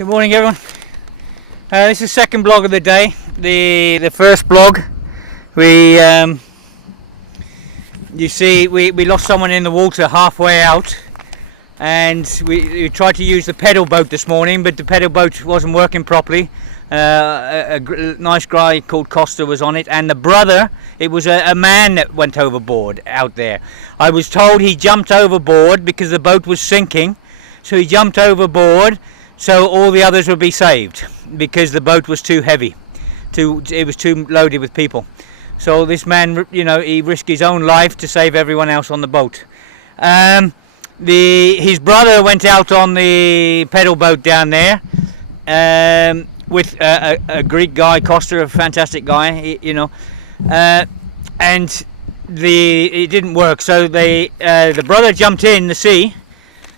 Good morning, everyone. This is the second blog of the day. The first blog, you see, we lost someone in the water halfway out, and we tried to use the pedal boat this morning, but the pedal boat wasn't working properly. A nice guy called Costa was on it, and the brother, it was a man that went overboard out there. I was told he jumped overboard because the boat was sinking, so he jumped overboard so all the others would be saved, because the boat was too heavy, it was too loaded with people. So this man, he risked his own life to save everyone else on the boat. His brother went out on the pedal boat down there with a Greek guy, Costa, a fantastic guy, and it didn't work. So the brother jumped in the sea,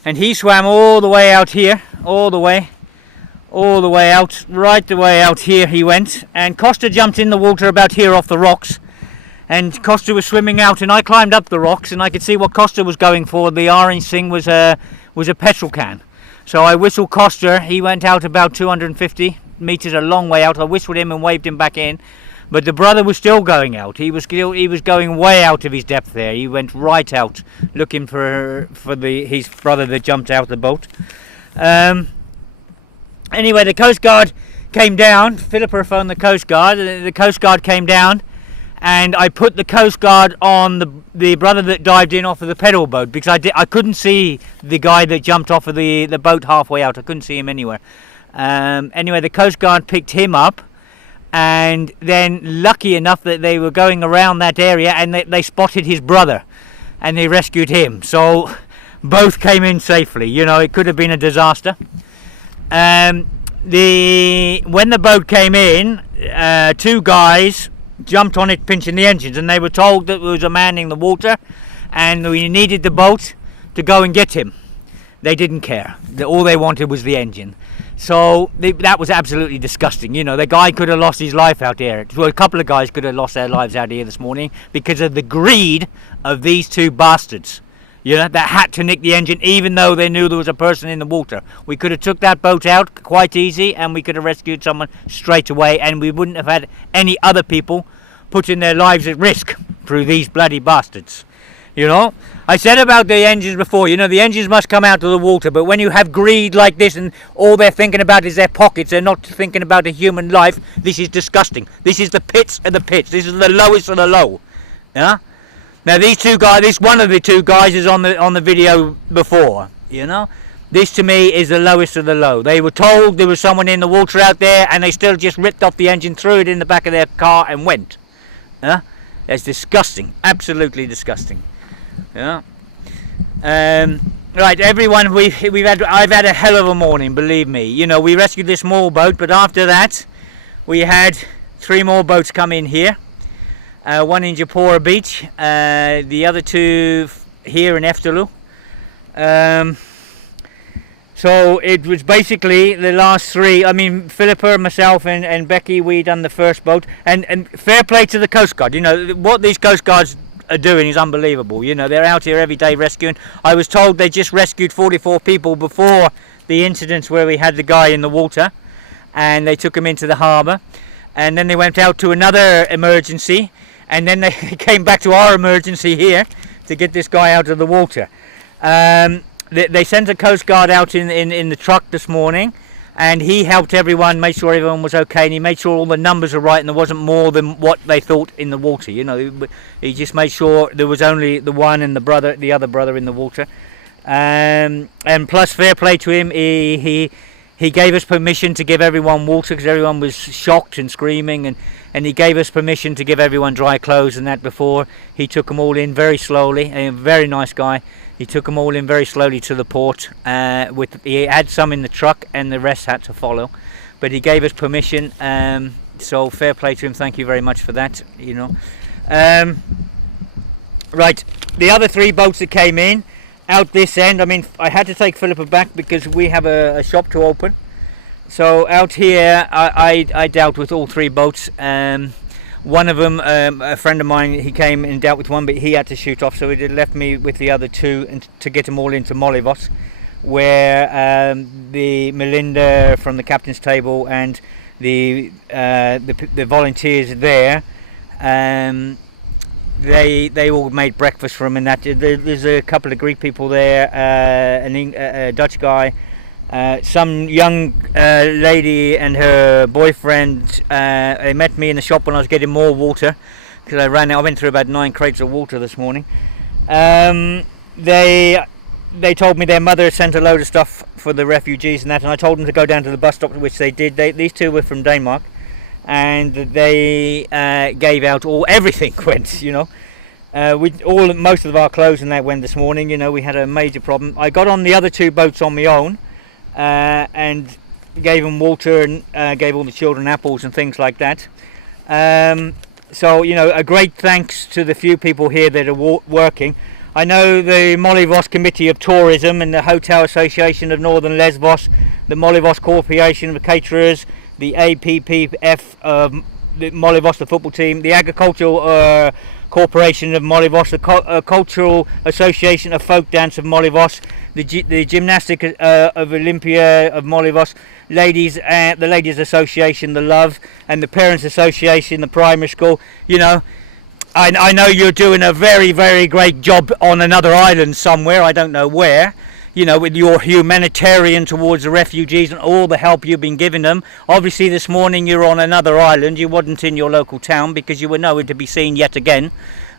and he swam all the way out here, all the way out, right the way out here he went, and Costa jumped in the water about here off the rocks, and Costa was swimming out, and I climbed up the rocks, and I could see what Costa was going for. The orange thing was a petrol can. So I whistled Costa. He went out about 250 meters, a long way out. I whistled him and waved him back in, but the brother was still going out. He was going way out of his depth there. He went right out looking for his brother that jumped out of the boat. Anyway, the Coast Guard came down. Philippa phoned the Coast Guard. The Coast Guard came down, and I put the Coast Guard on the brother that dived in off of the pedal boat, because I couldn't see the guy that jumped off of the boat halfway out. I couldn't see him anywhere. Anyway, the Coast Guard picked him up, and then lucky enough that they were going around that area, and they spotted his brother, and they rescued him. So both came in safely. It could have been a disaster. When the boat came in, two guys jumped on it pinching the engines, and they were told that there was a man in the water and we needed the boat to go and get him. They didn't care. All they wanted was the engine. So that was absolutely disgusting. The guy could have lost his life out here. Well, a couple of guys could have lost their lives out here this morning because of the greed of these two bastards. That had to nick the engine, even though they knew there was a person in the water. We could have took that boat out quite easy, and we could have rescued someone straight away, and we wouldn't have had any other people putting their lives at risk through these bloody bastards. I said about the engines before, the engines must come out of the water, but when you have greed like this and all they're thinking about is their pockets, they're not thinking about a human life, this is disgusting. This is the pits of the pits. This is the lowest of the low. Yeah? Now these two guys, one of the two guys is on the video before, This to me is the lowest of the low. They were told there was someone in the water out there, and they still just ripped off the engine, threw it in the back of their car and went. That's disgusting, absolutely disgusting. Right, everyone, I've had a hell of a morning, believe me. We rescued this small boat, but after that we had 3 more boats come in here. One in Japora Beach, the other 2 here in Eftelu. So it was basically the last 3. I mean, Philippa, myself, and Becky, we done the first boat. And fair play to the Coast Guard. What these Coast Guards are doing is unbelievable. They're out here every day rescuing. I was told they just rescued 44 people before the incidents where we had the guy in the water, and they took him into the harbour, and then they went out to another emergency, and then they came back to our emergency here to get this guy out of the water. They sent a Coast Guard out in the truck this morning, and he helped everyone, made sure everyone was okay, and he made sure all the numbers were right and there wasn't more than what they thought in the water. He just made sure there was only the one and the other brother in the water. And plus, fair play to him, he gave us permission to give everyone water because everyone was shocked and screaming, and he gave us permission to give everyone dry clothes and that before. He took them all in very slowly, a very nice guy. He took them all in very slowly to the port. He had some in the truck, and the rest had to follow. But he gave us permission, so fair play to him. Thank you very much for that. Right, the other 3 boats that came in out this end. I mean, I had to take Philippa back because we have a shop to open. So out here, I dealt with all 3 boats. One of them, a friend of mine, he came and dealt with one, but he had to shoot off, so he left me with the other 2 and to get them all into Molivos. where the Melinda from the captain's table and the volunteers there, they all made breakfast for him, and that there's a couple of Greek people there, a Dutch guy, some young lady and her boyfriend. They met me in the shop when I was getting more water, because I went through about 9 crates of water this morning. They told me their mother sent a load of stuff for the refugees and that, and I told them to go down to the bus stop, which they did. These two were from Denmark, and they gave out everything went, most of our clothes and that went this morning. We had a major problem. I got on the other 2 boats on my own, and gave them water and gave all the children apples and things like that. So a great thanks to the few people here that are working. I know the Molyvos Committee of Tourism and the Hotel Association of Northern Lesbos, the Molyvos Corporation of Caterers, the APPF of the Molyvos, the football team, the Agricultural Corporation of Molyvos, the Cultural Association of Folk Dance of Molyvos, the Gymnastic of Olympia of Molyvos, the Ladies Association, the Love, and the Parents Association, the primary school. I know you're doing a very, very great job on another island somewhere, I don't know where, with your humanitarian towards the refugees and all the help you've been giving them. Obviously this morning you're on another island, you wasn't in your local town because you were nowhere to be seen yet again.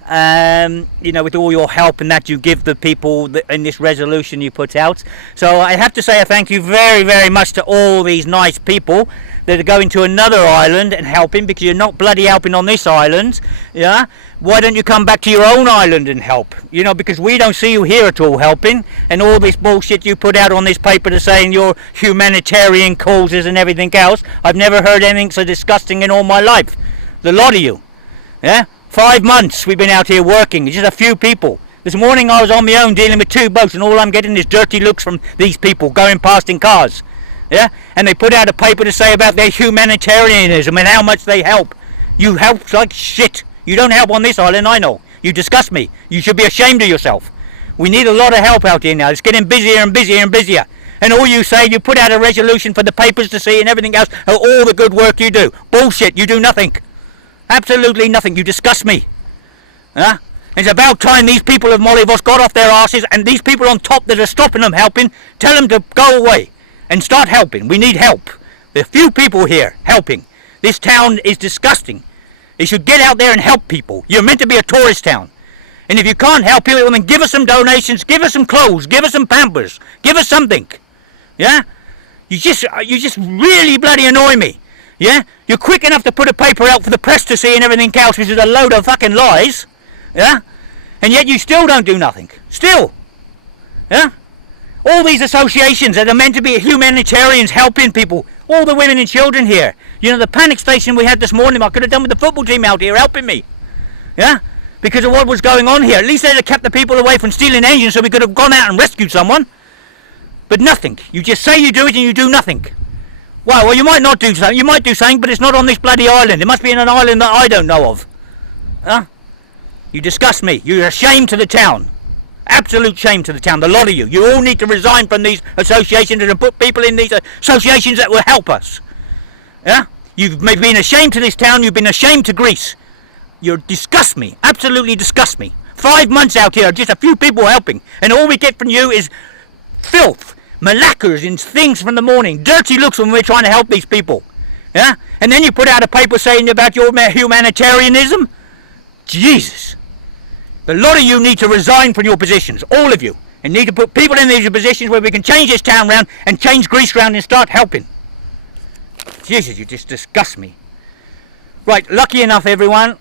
With all your help and that you give the people in this resolution you put out. So I have to say I thank you very, very much to all these nice people that are going to another island and helping, because you're not bloody helping on this island. Yeah, why don't you come back to your own island and help? Because we don't see you here at all helping, and all this bullshit you put out on this paper to saying your humanitarian causes and everything else. I've never heard anything so disgusting in all my life. The lot of you. Yeah, 5 months we've been out here working, just a few people. This morning I was on my own dealing with 2 boats, and all I'm getting is dirty looks from these people going past in cars. Yeah, and they put out a paper to say about their humanitarianism and how much they help. You help like shit. You don't help on this island, I know. You disgust me. You should be ashamed of yourself. We need a lot of help out here now. It's getting busier and busier and busier. And all you say, you put out a resolution for the papers to see and everything else, all the good work you do. Bullshit, you do nothing. Absolutely nothing. You disgust me. Huh? It's about time these people of Molyvos got off their asses, and these people on top that are stopping them helping, tell them to go away and start helping. We need help. There are few people here helping. This town is disgusting. You should get out there and help people. You're meant to be a tourist town. And if you can't help people, then give us some donations, give us some clothes, give us some Pampers, give us something. Yeah? You just really bloody annoy me. Yeah? You're quick enough to put a paper out for the press to see and everything else, which is a load of fucking lies. Yeah? And yet you still don't do nothing. Still. Yeah? All these associations that are meant to be humanitarians helping people. All the women and children here. The panic station we had this morning, I could have done with the football team out here helping me. Yeah? Because of what was going on here. At least they'd have kept the people away from stealing engines so we could have gone out and rescued someone. But nothing. You just say you do it and you do nothing. Well, you might not do something. You might do something, but it's not on this bloody island. It must be in an island that I don't know of. Huh? You disgust me. You're a shame to the town. Absolute shame to the town. The lot of you. You all need to resign from these associations and put people in these associations that will help us. Yeah? You've been ashamed to this town. You've been ashamed to Greece. You disgust me. Absolutely disgust me. 5 months out here, just a few people helping. And all we get from you is filth, malackers and things from the morning. Dirty looks when we're trying to help these people. Yeah? And then you put out a paper saying about your humanitarianism. Jesus. The lot of you need to resign from your positions, all of you, and need to put people in these positions where we can change this town round and change Greece round and start helping. Jesus, you just disgust me. Right, lucky enough everyone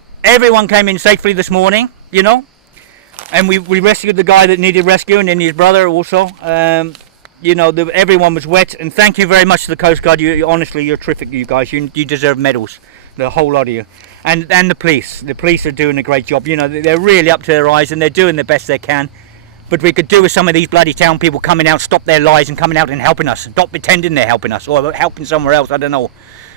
came in safely this morning, and we rescued the guy that needed rescuing and his brother also. Everyone was wet, and thank you very much to the Coast Guard. Honestly, you're terrific, you guys. You deserve medals, the whole lot of you. And the police. The police are doing a great job. They're really up to their eyes and they're doing the best they can. But we could do with some of these bloody town people coming out, stop their lies and coming out and helping us. Stop pretending they're helping us or helping somewhere else. I don't know.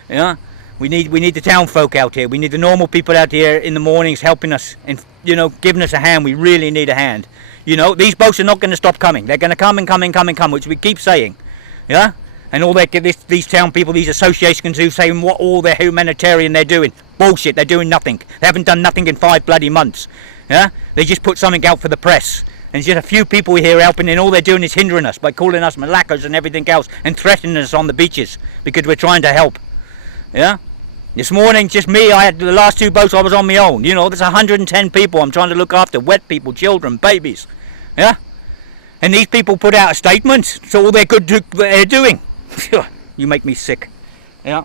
Yeah. We need the town folk out here. We need the normal people out here in the mornings helping us and giving us a hand. We really need a hand. You know, these boats are not going to stop coming. They're going to come and come and come and come, which we keep saying. Yeah? And all these town people, these associations who say what all their humanitarian they're doing. Bullshit, they're doing nothing. They haven't done nothing in 5 bloody months. Yeah? They just put something out for the press. And there's just a few people here helping, and all they're doing is hindering us by calling us malakas and everything else and threatening us on the beaches because we're trying to help. Yeah? This morning, just me, I had the last 2 boats, I was on my own. You know, there's 110 people I'm trying to look after, wet people, children, babies. Yeah? And these people put out a statement, so all they're doing. You make me sick. Yeah.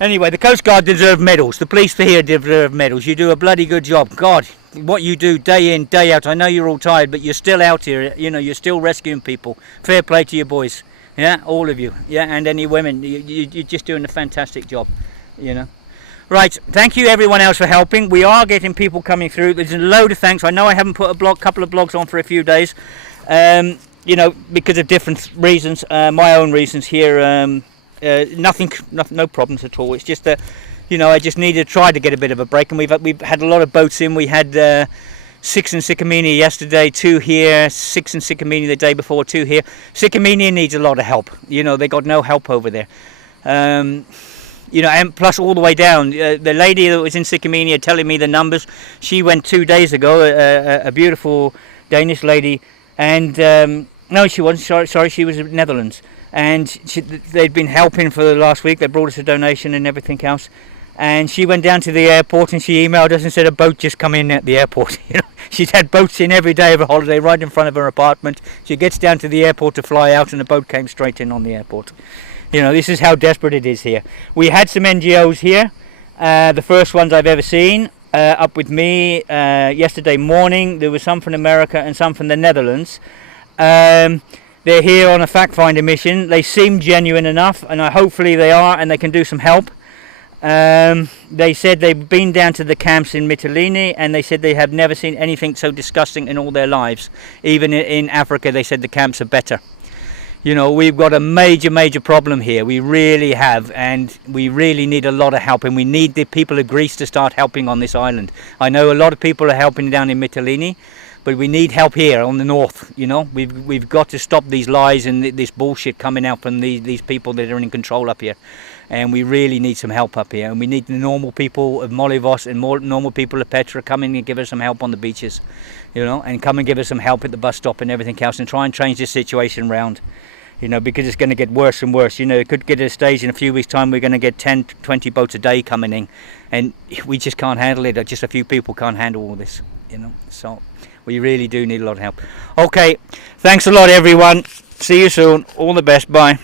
Anyway, the Coast Guard deserve medals. The police for here deserve medals. You do a bloody good job. God, what you do day in, day out. I know you're all tired, but you're still out here. You know, you're still rescuing people. Fair play to you boys. Yeah, all of you. Yeah, and any women. You're just doing a fantastic job. You know. Right, thank you everyone else for helping. We are getting people coming through. There's a load of thanks. I know I haven't put a couple of blogs on for a few days. You know, because of different reasons, my own reasons here, no problems at all. It's just that, you know, I just needed to try to get a bit of a break, and we've had a lot of boats in. We had 6 in Sycamini yesterday, 2 here, 6 in Sycamini the day before, 2 here. Sycamini needs a lot of help. You know, they got no help over there. You know, and plus all the way down, the lady that was in Sycamini telling me the numbers. She went 2 days ago, a beautiful Danish lady. And no, she wasn't. Sorry, she was in the Netherlands, and they'd been helping for the last week. They brought us a donation and everything else. And she went down to the airport and she emailed us and said a boat just come in at the airport. You know, she's had boats in every day of her holiday, right in front of her apartment. She gets down to the airport to fly out, and a boat came straight in on the airport. You know, this is how desperate it is here. We had some NGOs here, the first ones I've ever seen. Up with me yesterday morning. There was some from America and some from the Netherlands. They're here on a fact-finding mission. They seem genuine enough, and hopefully they are, and they can do some help. They said they've been down to the camps in Mytilene, and they said they have never seen anything so disgusting in all their lives. Even in Africa, they said the camps are better. You know, we've got a major problem here. We really have, and we really need a lot of help, and we need the people of Greece to start helping on this island. I know a lot of people are helping down in Mytilene, but we need help here on the north. You know, we've got to stop these lies and this bullshit coming out from these people that are in control up here, and we really need some help up here. And we need the normal people of Molivos and more normal people of Petra come in and give us some help on the beaches, you know, and come and give us some help at the bus stop and everything else, and try and change this situation round. You know, because it's going to get worse and worse. You know, it could get to a stage in a few weeks' time we're going to get 10, 20 boats a day coming in, and we just can't handle it. Just a few people can't handle all this, you know. So we really do need a lot of help. Okay, thanks a lot, everyone. See you soon. All the best. Bye.